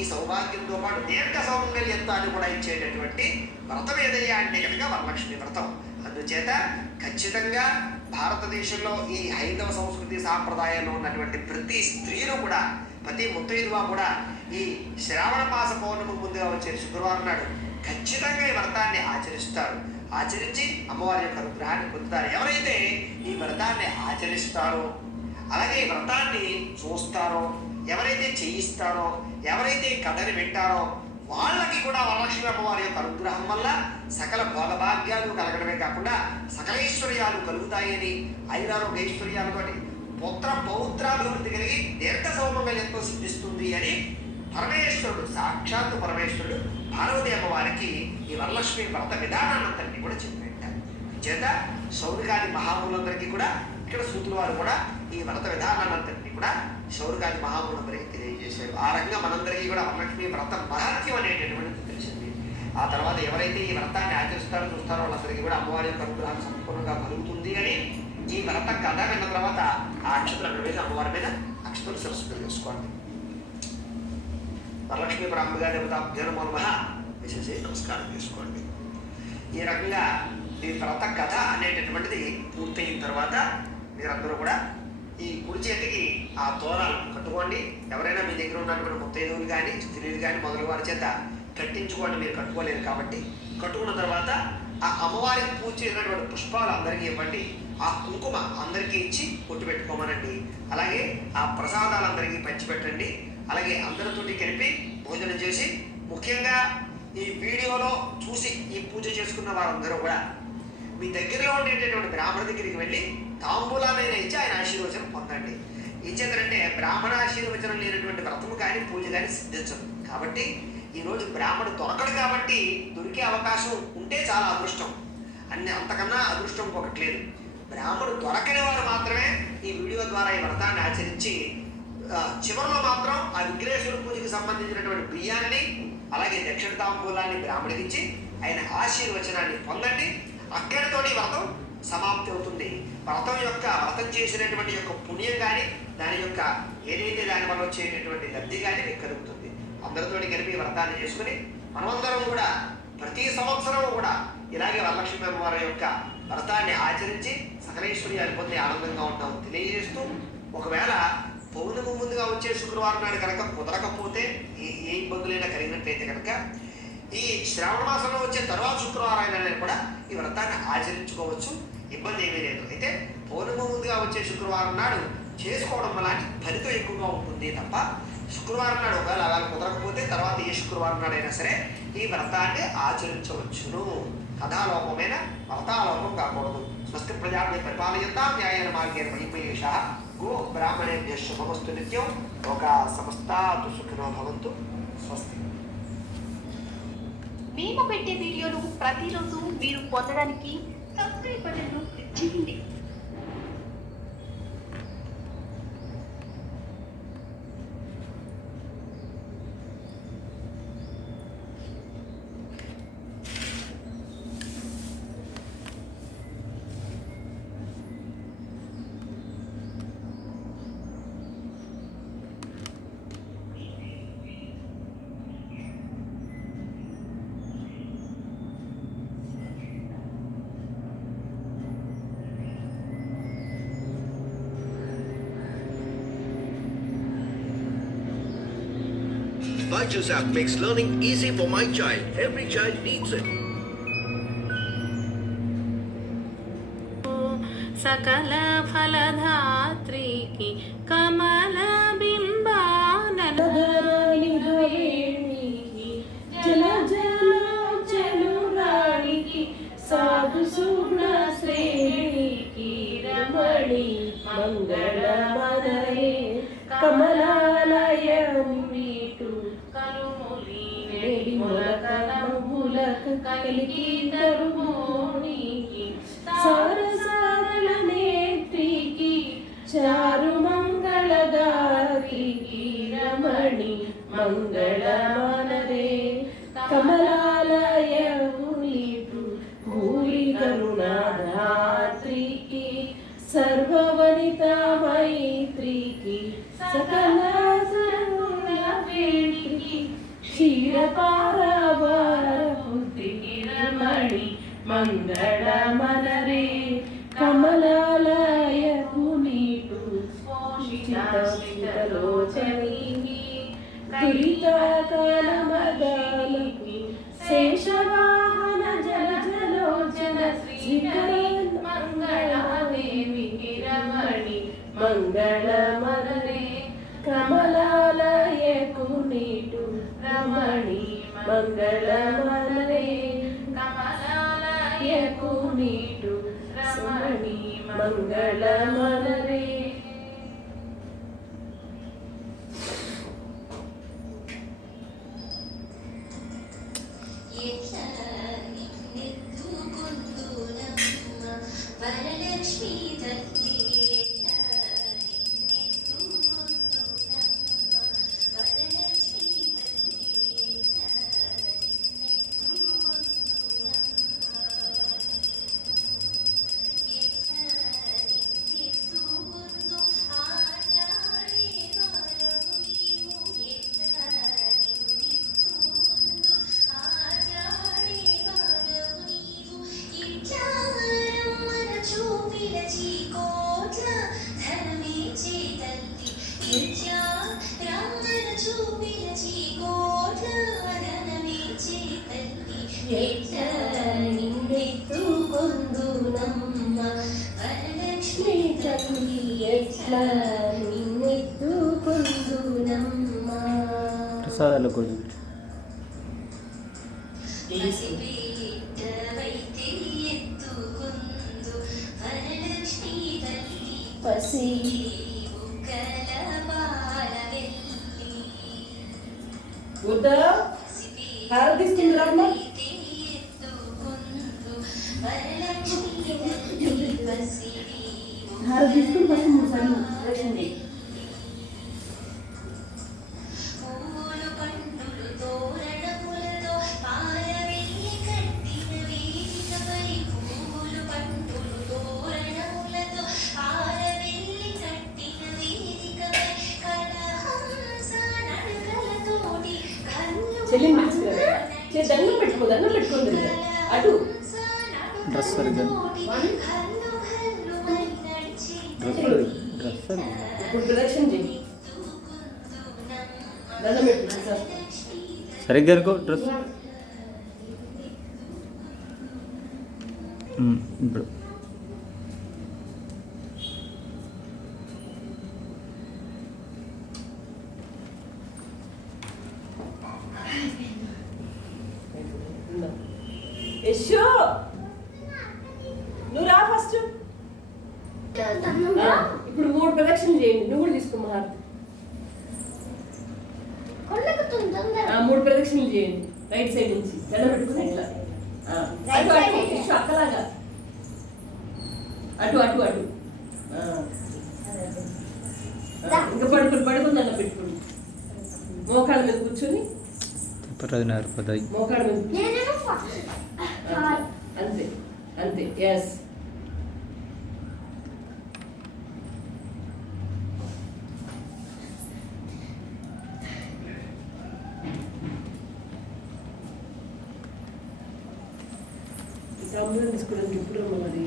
ఈ సౌభాగ్యంతో పాటు దీర్ఘ సౌమంగళ్యత్వాన్ని కూడా ఇచ్చేటటువంటి వ్రతం ఏదయ్యా అంటే కనుక వరలక్ష్మి వ్రతం. అందుచేత ఖచ్చితంగా భారతదేశంలో ఈ హైందవ సంస్కృతి సాంప్రదాయంలో ఉన్నటువంటి ప్రతి స్త్రీలు కూడా, ప్రతి ముత్తైదువ కూడా ఈ శ్రావణ మాస పౌర్ణమి ముందుగా వచ్చే శుక్రవారం నాడు ఖచ్చితంగా ఈ వ్రతాన్ని ఆచరిస్తారు. ఆచరించి అమ్మవారి యొక్క అనుగ్రహాన్ని పొందుతారు. ఎవరైతే ఈ వ్రతాన్ని ఆచరిస్తారో, అలాగే ఈ వ్రతాన్ని చూస్తారో, ఎవరైతే చేయిస్తారో, ఎవరైతే కథని వింటారో వాళ్ళకి కూడా వరలక్ష్మి అమ్మవారి యొక్క అనుగ్రహం వల్ల సకల భోగభాగ్యాలు కలగడమే కాకుండా సకలైశ్వర్యాలు కలుగుతాయని, ఐరారోగ్య ఐశ్వర్యాలతో పుత్ర పౌత్రాభివృద్ధి కలిగి దీర్ఘ సౌమంగళ్యంతో సిద్ధిస్తుంది అని పరమేశ్వరుడు, సాక్షాత్తు పరమేశ్వరుడు పార్వతీ అమ్మవారికి ఈ వరలక్ష్మి వ్రత విధానాన్నంతటినీ కూడా చెప్పేటారు. చేత శౌరికాది మహాములందరికీ కూడా ఇక్కడ సూతుల వారు కూడా ఈ వ్రత విధానాన్నంతటినీ కూడా శౌరికాది మహాములందరికీ తెలియజేశారు. ఆ రకంగా మనందరికీ కూడా వరలక్ష్మి వ్రత మహత్యం అనేటటువంటిది తెలిసింది. ఆ తర్వాత ఎవరైతే ఈ వ్రతాన్ని ఆచరిస్తారో చూస్తారో వాళ్ళందరికీ కూడా అమ్మవారి యొక్క అనుగ్రహం సంపూర్ణంగా కలుగుతుంది అని ఈ వ్రత కథ విన్న తర్వాత ఆ అక్షతలు మీద అమ్మవారి మీద అక్షతలు సరస్వతి చేసుకోండి. వరలక్ష్మి పరాంబిగా దేవతాభ్యో నమో నమః వేసేసి నమస్కారం చేసుకోండి. ఈ రకంగా ఈ వ్రత కథ అనేటటువంటిది పూర్తయిన తర్వాత మీరందరూ కూడా ఈ కుడి చేతికి ఆ తోరాలు కట్టుకోండి. ఎవరైనా మీ దగ్గర ఉన్నటువంటి ముత్తైదువులు కానీ స్త్రీలు కానీ మొదలు వారి చేత కట్టించుకోండి. మీరు కట్టుకోలేరు కాబట్టి కట్టుకున్న తర్వాత ఆ అమ్మవారికి పూజ చేసినటువంటి పుష్పాలు అందరికీ ఇవ్వండి. ఆ కుంకుమ అందరికీ ఇచ్చి కొట్టు పెట్టుకోమనండి. అలాగే ఆ ప్రసాదాలు అందరికీ పంచిపెట్టండి. అలాగే అందరితోటి కలిపి భోజనం చేసి, ముఖ్యంగా ఈ వీడియోలో చూసి ఈ పూజ చేసుకున్న వారందరూ కూడా మీ దగ్గరలో ఉండేటటువంటి బ్రాహ్మణ దగ్గరికి వెళ్ళి తాంబూలాలైనా ఇచ్చి ఆయన ఆశీర్వచనం పొందండి. ఏం చేద్దంటే బ్రాహ్మణ ఆశీర్వచనం లేనటువంటి వ్రతము కానీ పూజ కానీ సిద్ధించదు. కాబట్టి ఈరోజు బ్రాహ్మణుడు దొరకడు కాబట్టి దొరికే అవకాశం ఉంటే చాలా అదృష్టం. అంతకన్నా అదృష్టం ఇంకొకటి లేదు. బ్రాహ్మణుడు దొరకని వారు మాత్రమే ఈ వీడియో ద్వారా ఈ వ్రతాన్ని ఆచరించి చివరిలో మాత్రం ఆ విఘ్నేశ్వర పూజకి సంబంధించినటువంటి బియ్యాన్ని అలాగే దక్షిణ తాంబూలాన్ని బ్రాహ్మణికి ఇచ్చి ఆయన ఆశీర్వచనాన్ని పొందండి. అక్కడితోటి వ్రతం సమాప్తి అవుతుంది. వ్రతం చేసినటువంటి యొక్క పుణ్యం కానీ దాని యొక్క ఏదైతే దాని వల్ల వచ్చేటటువంటి లబ్ధి కానీ మీకు కలుగుతుంది. అందరితోటి కలిపి వ్రతాన్ని చేసుకుని మనమందరం కూడా ప్రతి సంవత్సరం కూడా ఇలాగే వరలక్ష్మి అమ్మవారి యొక్క వ్రతాన్ని ఆచరించి సకలేశ్వర్యాన్ని పొంది ఆనందంగా ఉంటామని తెలియజేస్తూ, ఒకవేళ పౌర్ణమి ముందుగా వచ్చే శుక్రవారం నాడు కనుక కుదరకపోతే ఏ ఇబ్బందులైనా కలిగినట్లయితే కనుక ఈ శ్రావణ మాసంలో వచ్చే తర్వాత శుక్రవారాలైనా కూడా ఈ వ్రతాన్ని ఆచరించుకోవచ్చు. ఇబ్బంది ఏమీ లేదు. అయితే పౌర్ణమి ముందుగా వచ్చే శుక్రవారం నాడు చేసుకోవడం వల్ల ఫలితం ఎక్కువగా ఉంటుంది తప్ప శుక్రవారం నాడు ఒకవేళ అలా కుదరకపోతే తర్వాత ఏ శుక్రవారం నాడైనా సరే ఈ వ్రతాన్ని ఆచరించవచ్చును. కథాలోపమైన వ్రతాలోపం కాకూడదు. స్వస్తి ప్రజాభ్య పరిపాలయంతా న్యాయేన మార్గేణ మహిమయేషః గో బ్రాహ్మణేభ్యః శుభమస్తు నిత్యం. లోకా సమస్తాః సుఖినో భవంతు. స్వస్తి. మేము పెట్టే వీడియోలు ప్రతిరోజు మీరు పొందడానికి సబ్స్క్రైబ్ బటన్ను క్లిక్ చేయండి. Byju's app makes learning easy for my child. Every child needs it. सकल फलधात्री की कमल बिंबानी जल जल चलुरानी की साधु सुगुण श्रेणी की रमणी मंगल मनरे कमलालय मीटू करुमुली नेडी मुलक नमुलक కలికి తరుమోనికి సారసారల నేత్రికి చారు మంగళగాత్రికి రమణి మంగళ మనరే కమలాలయ ములిటు భూరి కరుణాధాత్రికి సర్వవనితా మైత్రికి सकल सर्ववेणिकी క్షీరపారవారపుత్రికిరమణి మంగళమనరే కమలాలయకు నీటు పోషితలోచనీ దురితాకాలమదాలకి శేషవాహన జలజలోచన శ్రీకరన్ మంగళదేవికి రమణి మంగళమనరే కమలాలయకు నీటు రమణి మంగళమనరే కమలాలయకు నీటు రమణి మంగళమనరే. వరలక్ష్మీ తల్లి వరలక్ష్మీ నిన్నెత్తుకొందునమ్మ వరలక్ష్మీ తల్లి ఎట్లా నిన్నెత్తుకొందునమ్మ ప్రసాదాలు కూడా పసిబిడ్డవైతే ఎత్తుకొందు వరలక్ష్మీ తల్లి పసి బుగ్గల బాలవెల్లి ఉదా హారతిస్తుంది రమ్మ హారతిస్తుంది ఫస్ట్ 3 సార్లు ప్రదక్షిణ చేయి. పూలు పండులు తోరణములతో పారవెల్లి కట్టిన వేదికపై పూలు పండులు తోరణములతో పారవెల్లి కట్టిన వేదికపై కలహంస నడకలతోటి చెల్లిని పిలుచుకురా. దండం పెట్టుకుంది అటు డ్రెస్ సరిగ్గా డ్రెస్ ఇప్పుడు ప్రదక్షిణ చేయి. దండం పెట్టు సార్. సరిగ్గా అనుకో డ్రెస్ ఇప్పుడు యశో నువ్వు రా ఫస్ట్. ఇప్పుడు 3 ప్రదక్షిణలు చేయండి. నువ్వు కూడా తీసుకో హారతి. 3 ప్రదక్షిణలు చేయండి రైట్ సైడ్ నుంచి దండం పెట్టుకుని ఇట్లా అటు అటు యశో అక్కలాగా అటు అటు అటు ఇంకా పడుకుని దండం పెట్టుకోండి. మోకాళ్ళ మీద కూర్చొని పదినారు మోకాళ్ళ మీద అంతే అంతే. ఎస్ తీసుకోవడానికి ఎప్పుడు రమ్మన్నది?